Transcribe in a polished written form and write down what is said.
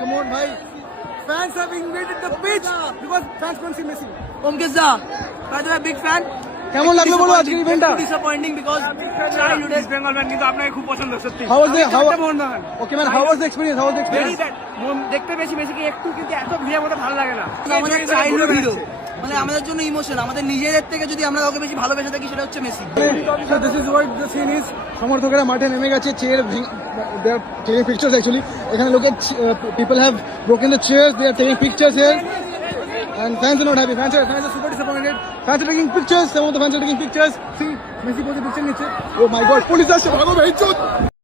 come on, bhai. Fans have invaded the pitch because fans can't see Messi. Omkeza, by the way, big fan. কেমন লাগলো বলো আজকের ইভেন্টটা? Disappointing because childhood is Bengal ম্যান কিন্তু আপনাকে খুব পছন্দ সত্যি How was the Mohun Bagan Okay man, how was the experience? How was the very experience? Bad দেখতে বেশি কি একটু কিন্তু এত ভিড়ের মধ্যে ভালো লাগে না আমাদের চাইল্ডহুড হিরো, মানে আমাদের জন্য ইমোশন, আমাদের নিজেদের থেকে যদি আমরা কাউকে বেশি ভালোবেসে থাকি সেটা হচ্ছে Messi. So this is what the scene is. সমর্থকরা মাঠে নেমে গেছে, chair they are taking pictures actually. এখানে লোকে people have broken the chairs, they are taking pictures here. And fans are not happy. Fans are super disappointed. Fans are taking pictures. Some of the fans are taking pictures. See, Messi pose picture niche. Oh my God, police are भागो भाई चोद.